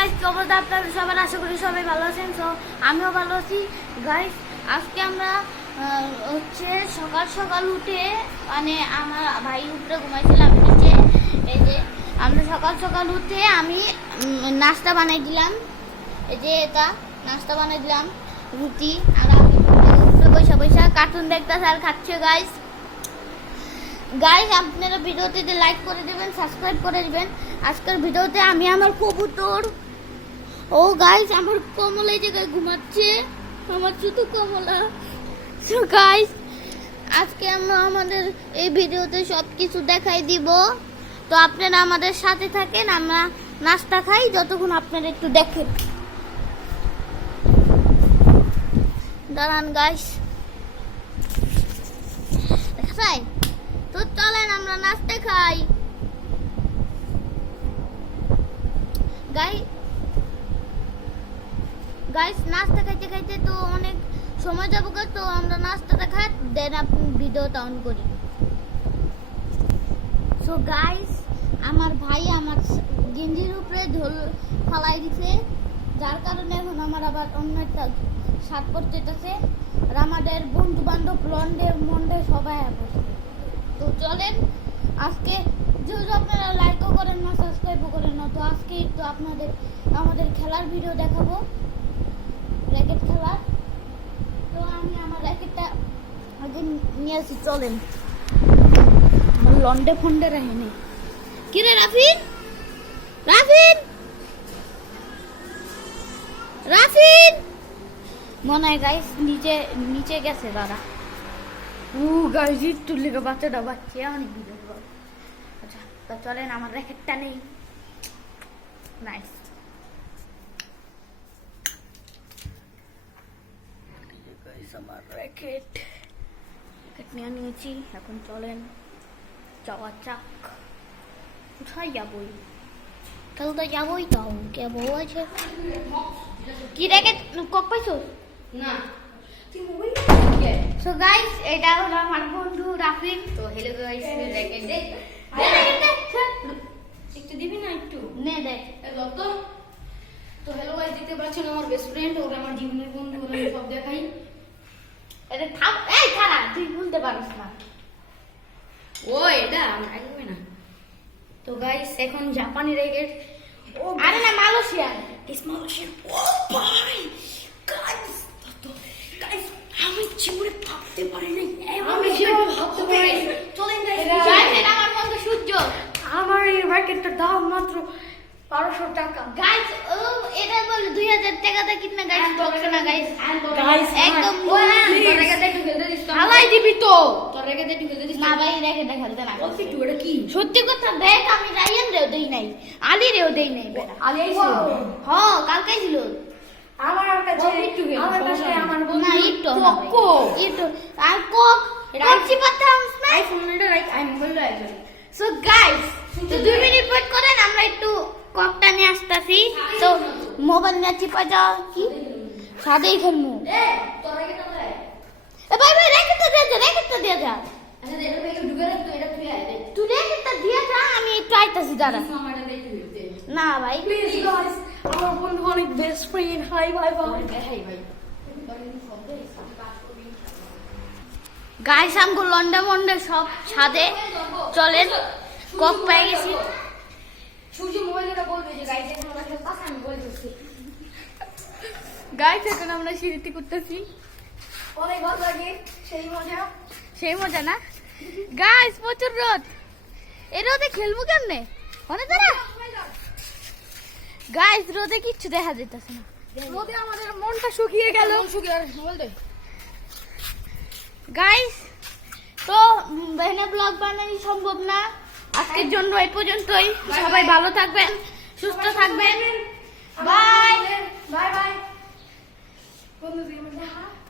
Guys, খবর আপনারা সবাই আশা করি সবাই ভালো আছেন। তো আমিও ভালো আছি গাইস। আজকে আমরা হচ্ছে সকাল সকাল উঠে, মানে আমার ভাই উপরে ঘুমাইছিলাম নিচে। এই যে আমরা সকাল সকাল উঠে আমি নাস্তা বানাই দিলাম। এই যে এটা নাস্তা বানাই দিলাম, রুটি। আর আমি উপরে বসে বসে কার্টুন দেখতেছি আর খাচ্ছে গাইস। গাইস, আপনারা ভিডিওটিতে লাইক করে দিবেন, সাবস্ক্রাইব করে দিবেন। আজকের ভিডিওতে আমি আমার কবুতর, ও গাইস আমার কমলা এই জায়গায় ঘুমাচ্ছে, আমার শুধু কমলা। সো গাইস, আজকে আমরা আমাদের এই ভিডিওতে সব কিছু দেখাই দিব। তো আপনারা আমাদের সাথে থাকেন, আমরা নাস্তা খাই যতক্ষণ আপনারা একটু দেখেন। দাঁড়ান গাইস, দেখাই তো, চলেন আমরা নাস্তা খাই। গাইস নাস্তা খাইতে খাইতে তো অনেক সময় যাবো, তো আমরা নাস্তাটা খাই, দেন আপনি ভিডিওটা অন করি। সো গাইস, আমার ভাই আমার গেঞ্জির উপরে ঢোল ফালাই দিছে, যার কারণে এখন আমার আবার অন্য একটা শার্ট পরতে হইতেছে। আর আমাদের বন্ধু বান্ধব লন্ডে মন্ডে সবাই বসে। তো চলেন আজকে, যেহেতু আপনারা লাইকও করেন না, সাবস্ক্রাইবও করেন না, তো আজকে একটু আমাদের খেলার ভিডিও দেখাবো, র্যাকেট খেলার। তো আমি আমার র্যাকেটটা আগে নিয়ে আসি, চলেন। আমার লন্ডে ফন্ডে রাখেনি। কিরে রাফিন, রাফিন, রাফিন মনে হয় গাইস নিচে গেছে দাদা। গাইস একটু লেগে বাচ্চাটা বাচ্চা অনেক ভিডিও। আচ্ছা তো চলেন, আমার র্যাকেটটা নেই। নাইস। আমার র্যাকেট নিয়ে নিয়েছি, এখন চলেন যাওয়া যাক। কোথায় যাবই, খেলতে যাবই, তাও কে বউ আছে। কি র্যাকেট কক পাইছো না? সো গাইস, এটা হলো আমার বন্ধু রাফিন। তো হ্যালো গাইস, র্যাকেট দে, একটু দিবি না? একটু নে দে তো। তো হ্যালো গাইস, দেখতে পাচ্ছেন আমার বেস্ট ফ্রেন্ড, ওরা আমার জীবনের বন্ধু, ওরা সব দেখাই। এটা থাম, এই খালা তুই বলতে পারিস না। ও এটা আসবে না। তো গাইস, এখন জাপানি র্যাকেট, ও আরে না মালয়েশিয়ান, দিস মালয়েশিয়ান। ও ভাই গাইস, তো গাইস আমি জীবনে ভাবতে পারি নাই, আমি জীবনে ভাবতে পারি নাই। চলেন গাইস, এটা আমার বন্ধু সূর্য। আমার এই র্যাকেটটার দাম মাত্র 1200 টাকা গাইস। ও এটা বল 2000 টাকাতে কিনা গাইস, বলছে না গাইস। গাইস একদম তোর র্যাকেটটা একটু খেলতে দিস তো, হালাই দিবি তো। তোর র্যাকেটটা একটু খেলতে দিস না ভাই, র্যাকেটটা খেলতে না। বলছি তুই এটা কি সত্যি কথা দেখ, আমি রায়ান রেও দেই নাই, আলী রেও দেই নাই। বেটা আলী আইছিল, হ্যাঁ কালকে ছিল আমার কাছে। আমার কাছে আমার বন্ধু না ইটো কোকো, ইটো আর কোক রাইছি পাতাম আইফোন এটা right I mobile right. So guys, তো 2 মিনিট ওয়েট করেন, আমরা একটু ককটা নিয়ে আসতেছি। তো মোবাইল নিয়ে চিপা যাও, কি সাদেই খেলমু। এ ভাই ভাই র্যাকেটটা দিয়ে যা। আচ্ছা এটা ভাই ঢুকে রাখ, তো এটা তুই আয় দে, তুই র্যাকেটটা দিয়ে যা, আমি একটু আইতাছি দাঁড়া। আমারটা দেখতে হইতে না ভাই প্লিজ গাইস, আমার বন্ধু অনেক বেস্ট ফ্রেন্ড। হাই ভাই ভাই, হাই ভাই গাইস, আমগো লন্ডে মন্ডে সব ছাদে। চলেন কক পেয়ে গেছি। সূর্য মোবাইলটা বলবে যে গাইস এখন আমরা কাছে আমি বলতেছি। গাইস এখন আমরা সিঁড়িতে করতেছি, অনেক ভালো লাগে, সেই মজা না গাইস। প্রচুর রোদ, এই রোদে খেলবো কেমনে? অনেক দাঁড়া গাইস, রোদে কিচ্ছু দেখা যাইতেছে না, রোদে আমাদের মনটা শুকিয়ে গেল। গাইস তো বেনে ব্লগ বানানো সম্ভব না, আজকের জন্য এই পর্যন্তই। সবাই ভালো থাকবেন, সুস্থ থাকবেন, বাই বাই বাই।